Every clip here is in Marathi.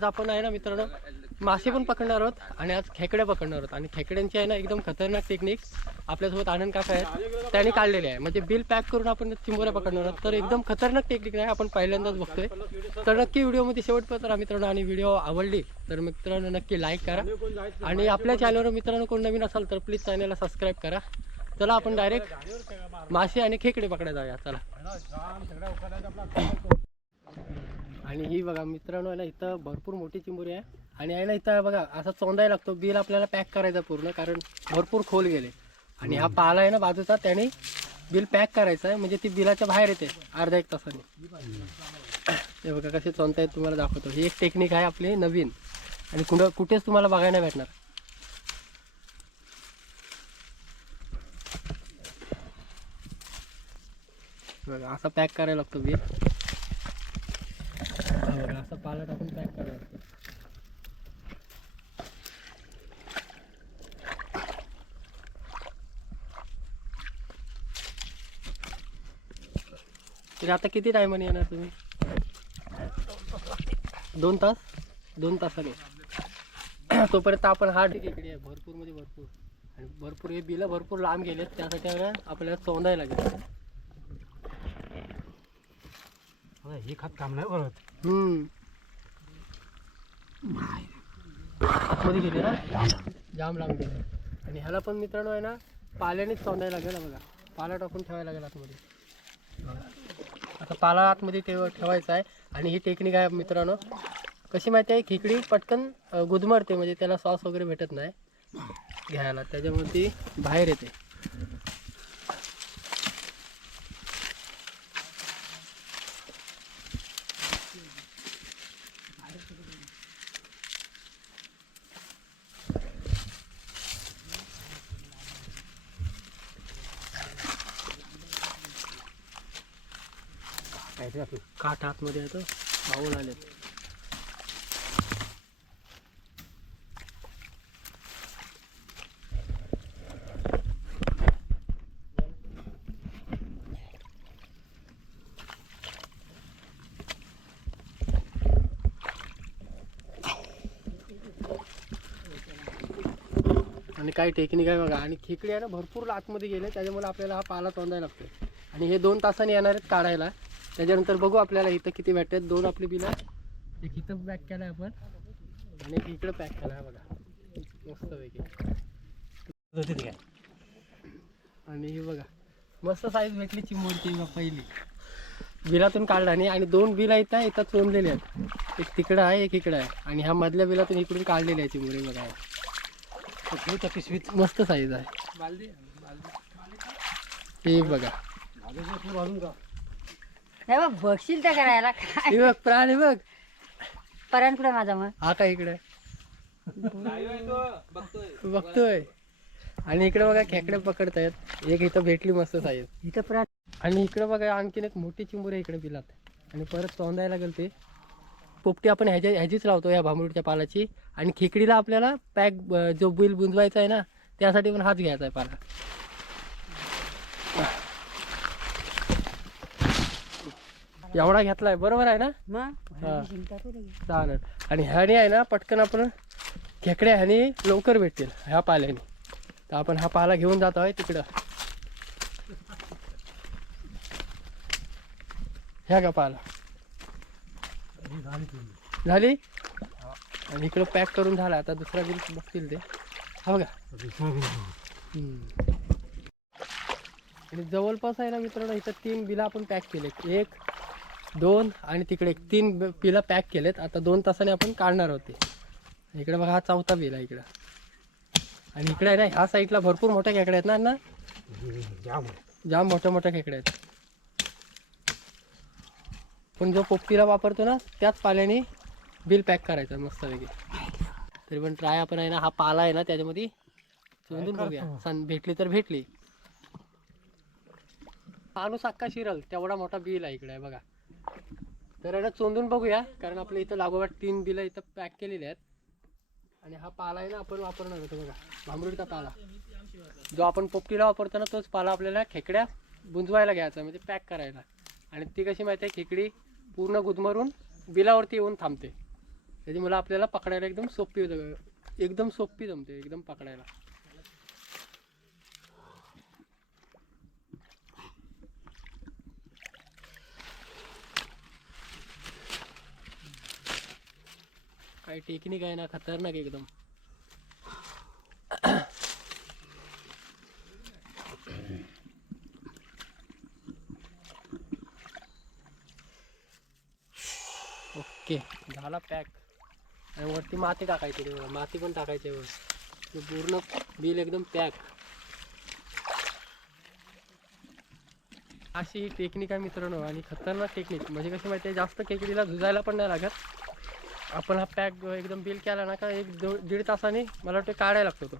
आज आपण आहे ना मित्रांनो मासे पण पकडणार आहोत आणि आज खेकडे पकडणार आहोत. आणि खेकड्यांची आहे ना एकदम खतरनाक टेक्निक आपल्यासोबत आनंद काका आहेत. त्यांनी काढलेले आहे. म्हणजे बिल पॅक करून आपण चिंबोऱ्या पकडणार आहोत. तर एकदम खतरनाक टेक्निक आहे आपण पहिल्यांदाच बघतोय. तर नक्की व्हिडिओमध्ये शेवटपर्यंत राहा मित्रांनो. आणि व्हिडिओ आवडली तर मित्रांनो नक्की लाईक करा. आणि आपल्या चॅनलवर मित्रांनो कोण नवीन असाल तर प्लीज चॅनलला सबस्क्राईब करा. चला आपण डायरेक्ट मासे आणि खेकडे पकडायला जाऊया. चला. आणि ही बघा मित्रांनो आहे ना इथं भरपूर मोठी चिंबुरी आहे. आणि आहे ना इथं बघा असा चोंदाय लागतो. बिल आपल्याला पॅक करायचं पूर्ण कारण भरपूर खोल गेले. आणि हा पाला आहे ना बाजूचा त्याने बिल पॅक करायचं आहे. म्हणजे ती बिलाच्या बाहेर येते अर्धा एक तासाने. हे बघा कसे चोंदतायत तुम्हाला दाखवतो. ही एक टेक्निक आहे आपली नवीन. आणि कुठं कुठेच तुम्हाला बघायला भेटणार. बघा असा पॅक करायला लागतो बिल. पाला टाकून पॅक करायला लागतो तर आता किती टायमाने येणार तुम्ही? दोन तास? दोन तासाने तोपर्यंत आपण हा इकडे आहे भरपूर म्हणजे भरपूर. आणि भरपूर हे बिलं भरपूर लांब गेलेत त्यासाठी आपल्याला चोंदायला लागेल. हे खात काम नाही करत हम्म आतमध्ये गेले ना? जाम लांब गेले. आणि ह्याला पण मित्रांनो आहे ना पाल्यानेच चोंदायला लागेल बघा. पाला टाकून ठेवायला लागेल आतमध्ये. आता पाला आतमध्ये ठेव ठेवायचा आहे. आणि ही टेक्निक आहे मित्रांनो. कशी माहिती आहे? खिकडी पटकन गुदमरते. म्हणजे त्याला सॉस वगैरे भेटत नाही. घ्यायला. त्याच्यामुळे ती बाहेर येते. आपलं काठ आतमध्ये आहे तर पाहून आलेत. आणि काही टेक्निक आहे बघा आणि खेकडी आहे ना भरपूर आतमध्ये गेले त्याच्यामुळे आपल्याला हा पाला तोंडायला लागतो आणि हे दोन तासाने येणार आहेत काढायला. त्याच्यानंतर बघू आपल्याला इथं किती भेटतात दोन आपली बिलं. एक इथं पॅक केलं आहे आपण. आणि एक इकडं पॅक केलं आहे बघा. मस्तपैकी होते ते काय आणि हे बघा. मस्त साईज भेटली बघ पहिली. बिलातून काढला आणि आणि दोन बिला इथं इथं चोंदलेले आहेत. एक तिकडं आहे एक इकडं आहे. आणि ह्या मधल्या बिलातून इकडून काढलेली आहे चिंबोरी बघा. ठेवच्या पिशवीत मस्त साईज आहे. हे बघा. घालून का हे बघ बघशील तर करायला काय? हे बघ प्राणी बघ. पर्यंत कुठे माझा मग? हा का इकडे? बघतोय. आणि इकडे बघा खेकडे पकडतायत. एक इथं भेटली मस्त साईज इथं पुरा आणि इकडे बघा आणखीन एक मोठी चिंबोरी आहे इकडे बिलात. आणि परत तोंदायला लागेल ते पोपटी आपण ह्याच्या ह्याचीच लावतो या भांबरूडच्या पालाची. आणि खेकडीला आपल्याला पॅक जो बिल बुंजवायचा आहे ना त्यासाठी पण हाच घ्यायचा आहे पाला. एवढा घेतलाय. बरोबर आहे ना? मग? हा. चालेल. आणि ह्याने आहे ना पटकन आपण खेकड्या ह्याने लवकर भेटतील ह्या पाल्याने. तर आपण हा पाला घेऊन जात आहे तिकडं. ह्या का पाला? झाली? आणि इकडं पॅक करून झाला. आता दुसरा बिल बघतील ते. हा बघा. आणि जवळपास आहे ना मित्रांनो इथं तीन बिलं आपण पॅक केलेत. एक दोन आणि तिकडे एक तीन बिलं पॅक केलेत. आता दोन तासाने आपण काढणार होते. इकडे बघा हा चौथा बिल आहे इकडं. आणि इकडे ना ह्या साईडला भरपूर मोठ्या खेकड्या आहेत ना? जाम. जाम मोठ्या मोठ्या खेकड्या आहेत. पण जो पोपटीला वापरतो ना त्याच पाल्याने बिल पॅक करायचं मस्तपैकी तरी पण ट्राय आपण आहे ना हा पाला आहे ना त्याच्यामध्ये चोंदून बघूया. सण भेटली तर भेटली. माणूस अक्का शिरल तेवढा मोठा बिल आहे इकडे बघा. तर आहे चोंदून बघूया कारण आपल्या इथं लागोपाठ तीन बिलं इथं पॅक केलेली आहेत. आणि हा पाला आहे ना आपण वापरणार होतो बघा भांबरुडचा पाला. जो आपण पोपटीला वापरतो ना तोच पाला आपल्याला खेकड्या बुंजवायला घ्यायचा म्हणजे पॅक करायला. आणि ती कशी माहिती आहे खेकडी पूर्ण गुदमरून बिलावरती येऊन थांबते. त्याची मला आपल्याला पकडायला एकदम सोपी होतं एकदम सोपी जमते एकदम पकडायला. काही टेक्निक आहे ना खतरनाक एकदम. ओके झाला पॅक. आणि वरती माती टाकायची बघा. माती पण टाकायची वर पूर्ण बिल एकदम पॅक. अशी टेक्निक आहे मित्रांनो आणि खतरनाक टेक्निक. म्हणजे कशी माहिती आहे जास्त केकडीला झुजायला पण नाही लागत. आपण हा पॅक एकदम बिल केला ना का एक दो दीड तासाने मला वाटतं काढायला लागतो तो.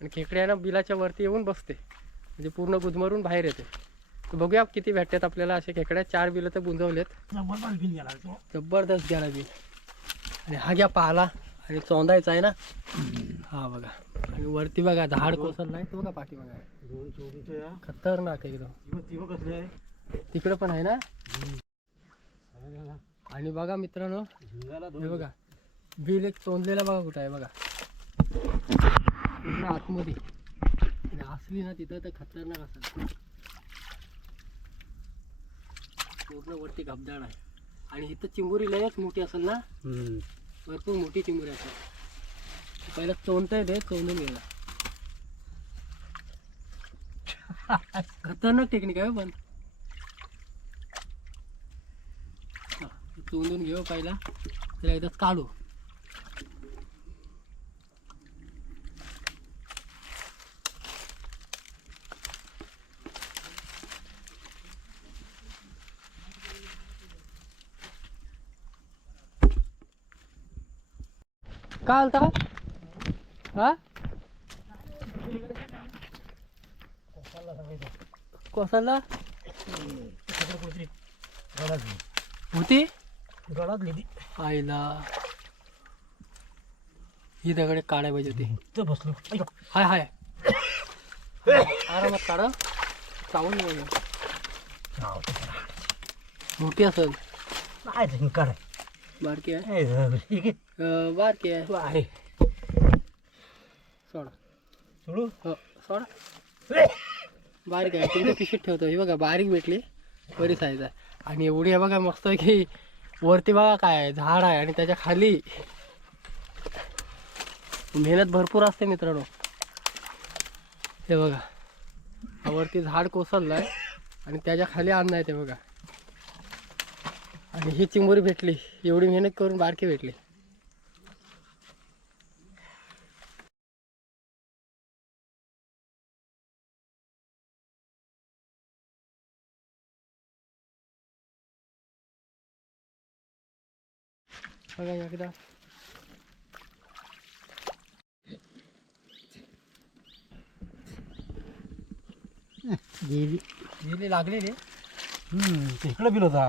आणि खेकडी आहे ना बिलाच्या वरती येऊन बसते. म्हणजे पूर्ण गुदमरून बाहेर येते. तर बघूया किती भेटतात आपल्याला असे खेकड्या. चार बिलं तर गुंजवलेत. जबरदस्त बिल गेला तो. जबरदस्त गेला बिल. आणि हा घ्या पाला. आणि चोंदायचा आहे ना? हा बघा. आणि वरती बघा झाड कोसळला आहे तो बघा पाठी बघा. खतरनाक एकदम. कसले तिकडं पण आहे ना? आणि बघा मित्रांनो हे बघा बिल एक चोंदलेला बघा कुठं आहे बघा. आतमध्ये. आणि असली ना तिथं तर खतरनाक असेल पूर्ण वरती गबदाड आहे. आणि इथं चिंबोरी लयच मोठी असेल ना. भरपूर मोठी चिंबोरी असेल. पहिला चोंदता येते चोंदून गेला खतरनाक टेक्निक आहे हो पण. चोंदून घेऊ पहिला. त्याला एकदाच काढू. काय आलता? हा? गडातली होती? गडातली ती आईला. ही दगड काढाय पाहिजे होती. तर बसलो. हाय हाय. आरामात काढा. चावून. जाऊ दे जरा. मोठी असेल. नाही झिंकार आहे बारकी आहे. ए. ठीक आहे. अं, बारकी आहे. तू आहे सोडा. सोडू? हो सोडा. बारीक आहे. तुमच्या पिशवीत ठेवतो. ही बघा बारीक भेटली. बरी साईज आहे. आणि एवढी आहे बघा मस्त आहे की वरती बघा काय आहे झाड आहे आणि त्याच्याखाली मेहनत भरपूर असते मित्रांनो. हे बघा. वरती झाड कोसळलं आहे आणि त्याच्याखाली अन्न आहे ते बघा. आणि ही चिंबोरी भेटली. एवढी मेहनत करून बारकी भेटली. बघा एकदा गेली गेली लागली रे हम्म, ते इकडं बिल होता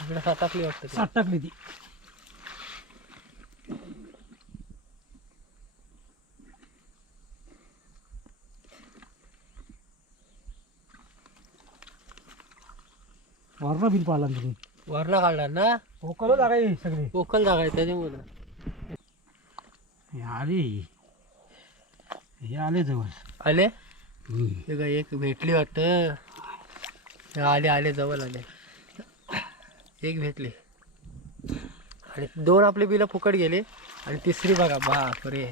इकडे साताकली वाटतं ती. साठ टाकली ती वरण बिल पाहिला तुम्ही वरनं काढणार ना पोकळ जागा आहे सगळी. पोकल जागा आहे त्याच्यामुळं. आले हे. आले जवळ. आले. हे काय एक भेटली वाटतं. आले आले जवळ आले. एक भेटली. आणि दोन आपले बिलं फुकट गेले. आणि तिसरी बघा बाप रे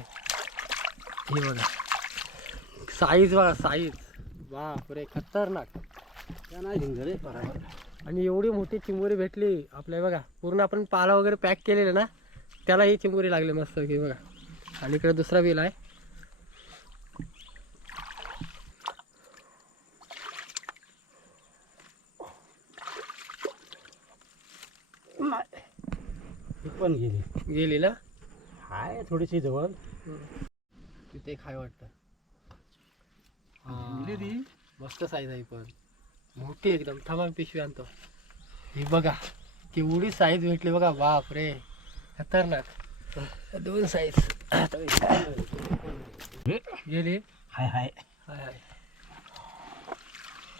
ही बघा. साईज बघा साईज. बाप रे खतरनाक. त्या नाही झिंगरे बरोबर आणि एवढी मोठी चिंबोरी भेटली आपल्या बघा. पूर्ण आपण पाला वगैरे पॅक केलेला ना त्याला ही चिंबोरी लागली मस्त की बघा. आणि इकडे दुसरा बिल आहे. पण गेली. गेली ना? हाय थोडीशी जवळ. तिथे खाय वाटतं. मस्त साईज आहे पण. मोठी एकदम. थांबा पिशवी आणतो. ही बघा केवढी साईज भेटली बघा. बाप रे खतरनाक. दोन साईज गेली? हाय हाय. हाय हाय.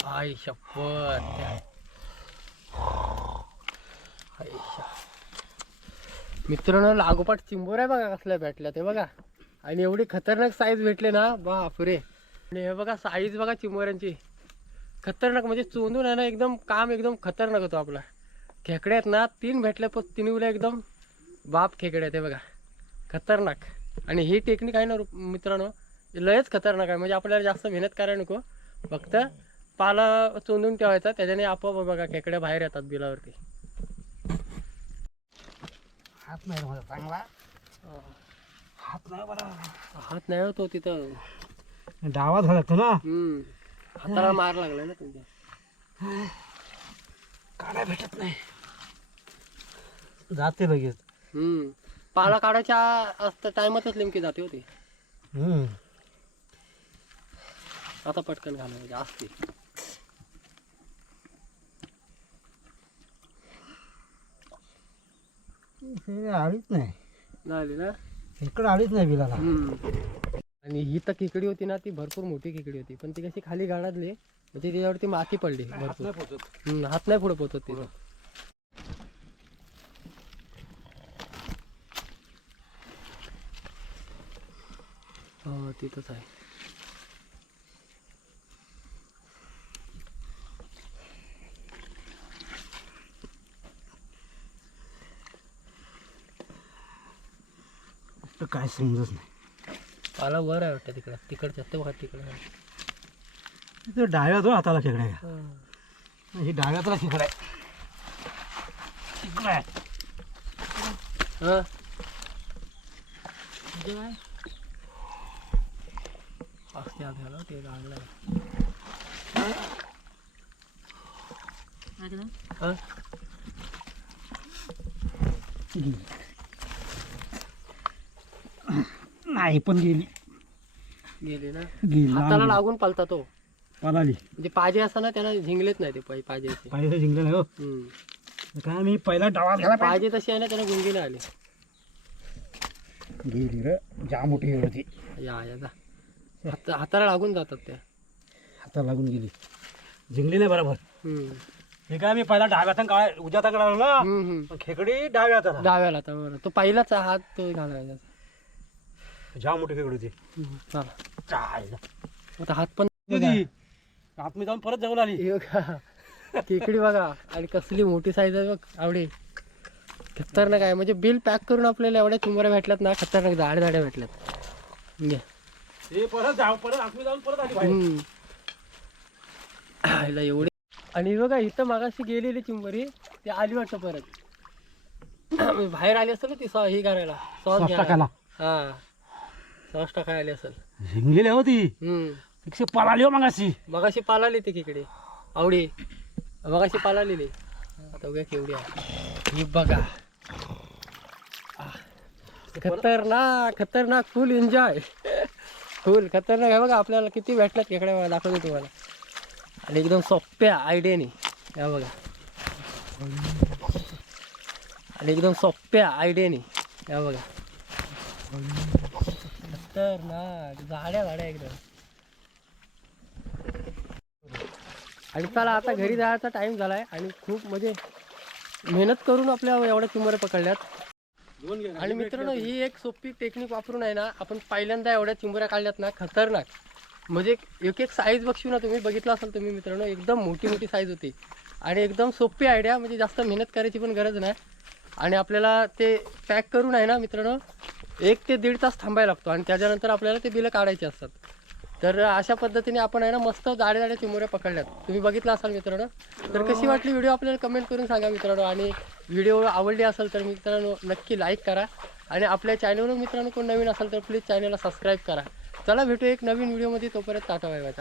आई शपथ. मित्रांनो लागोपाठ चिंबोऱ्या बघा कसल्या भेटल्या ते बघा. आणि एवढी खतरनाक साईज भेटले ना बापरे. आणि हे बघा साईज बघा चिंबोऱ्यांची. खतरनाक म्हणजे चोंदून आहे ना एकदम काम एकदम खतरनाक होतो आपला. खेकड्या आहेत ना तीन भेटल्या पण तिन्हीला एकदम बाप खेकडे आहेत हे बघा. खतरनाक. आणि ही टेक्निक आहे ना मित्रांनो ही लयच खतरनाक आहे. म्हणजे आपल्याला जास्त मेहनत करायला नको. फक्त पाला चोंदून ठेवायचा त्याच्याने आपोआप बघा खेकड्या बाहेर येतात बिलावरती. हात नाही चांगला. हात नाही बरा. हात नाही होतो तिथं. डावा झाला तो ना हाताला मार लागलाय ना तुमच्या. काढा भेटत नाही. जाते लगेच. हम्म. पाला काढायच्या असतं टायमातच नेमकी जाते होती हम्म. आता पटकन घालायला जास्ती हे आलीच नाही. झाली ना? इकडं आलीच नाही बिलाला. हम्म. आणि ही तर खिकडी होती ना ती भरपूर मोठी खिकडी होती. पण ती कशी खाली गाडातली म्हणजे त्याच्यावरती माती पडली भरपूर. हम्म, हात नाही पुढे पोचत तिथं हो तिथंच आहे. तर काय समजत नाही. पाला वर आहे वाटतं तिकडं तिकडच्या ते बघा तिकडे ते डाव्या तो हाताला खेकडा आहे. ही डाव्यातला खेकडा आहे इकडं आहे. हा असते ते लागलं. हा? नाही पण गेली. गेली ना? गेली हाताला लागून पालता तो. पळाली. म्हणजे पाजे असताना त्याला झिंगलेच नाही ते पाय पाजेचे. पाहिजे जिंकलं नाही हो. हम्म. काय मी पहिला डावा घ्यायला पाजे तशी आहे ना त्याला गुंगी नाही आली. गेली रे जाम मोठी होती या या जा. हात हाताला लागून जातात त्या. हाताला लागून गेली. जिंकली नाही बरोबर. हम्म. हे काय मी पहिला डाव्यात काय उद्या तकडे आलो ना? हम्म, हम्म. पण खेकडी डाव्यात आला. डाव्याला तर बरं. तो पहिलाच हात तो घालायचा. मोठी खेकडी होती हम्म, चला. चाल. आता हात पण. आत मी जाऊन परत जाऊन आली. हे बघा. खेकडी बघा. आणि कसली मोठी साईज आहे बघ. आवडी. खतरनाक आहे. म्हणजे बिल पॅक करून आपल्याला एवढ्या चिंबऱ्या भेटल्यात ना खतरनाक झाड झाड्या भेटल्यात. घे. हे परत जाऊ परत आत मी जाऊन परत आली बाहेर. एवढी. आणि बघा इथं मागाशी गेलेली चिंबरी ती आली वाटतं परत. बाहेर आली असेल ना ती सॉ ही करायला. सॉस सॉस घ्यायला टाकायला. हा. सॉस टाकायला आली असेल. जिंकलेली होती हम्म. एकशे पळाली हो मगाशी. मगाशी पालाली ती तिकडे आवडी. मगाशी पालालेली. आता उद्या केवढी आहे. ही बघा. आह. खतरनाक खतरनाक फुल एन्जॉय फुल खतरनाक आहे बघा आपल्याला किती भेटल्यात इकडे दाखवतो तुम्हाला. आणि एकदम सोप्या आयडियाने. या बघा. आणि एकदम सोप्या आयडियाने. या बघा. खतरनाक. झाड्या झाड्या एकदम. आणि चला आता घरी जायचा टाइम झालाय आणि खूप म्हणजे मेहनत करून आपल्या एवढ्या चिंबऱ्या पकडल्यात. आणि मित्रांनो ही एक सोपी टेक्निक वापरून आहे ना आपण पहिल्यांदा एवढ्या चिंबऱ्या काढल्यात ना खतरनाक. म्हणजे एक एक साईज बघशील ना तुम्ही बघितलं असाल तुम्ही मित्रांनो एकदम मोठी मोठी साईज होती. आणि एकदम सोपी आयडिया म्हणजे जास्त मेहनत करायची पण गरज नाही. आणि आपल्याला ते पॅक करून आहे ना मित्रांनो एक ते दीड तास थांबायला लागतो आणि त्याच्यानंतर आपल्याला ते बिलं काढायचे असतात. तर अशा पद्धतीने आपण आहे ना मस्त जाड्या जाड्या चिमुऱ्या पकडल्यात. तुम्ही बघितलं असाल मित्रांनो? तर कशी वाटली व्हिडिओ आपल्याला कमेंट करून सांगा मित्रांनो. आणि व्हिडिओ आवडली असेल तर मित्रांनो नक्की लाईक करा. आणि आपल्या चॅनलवर मित्रांनो कोण नवीन असेल तर प्लीज चॅनलला सबस्क्राईब करा. चला भेटू एक नवीन व्हिडिओमध्ये तोपर्यंत टाटा बाय.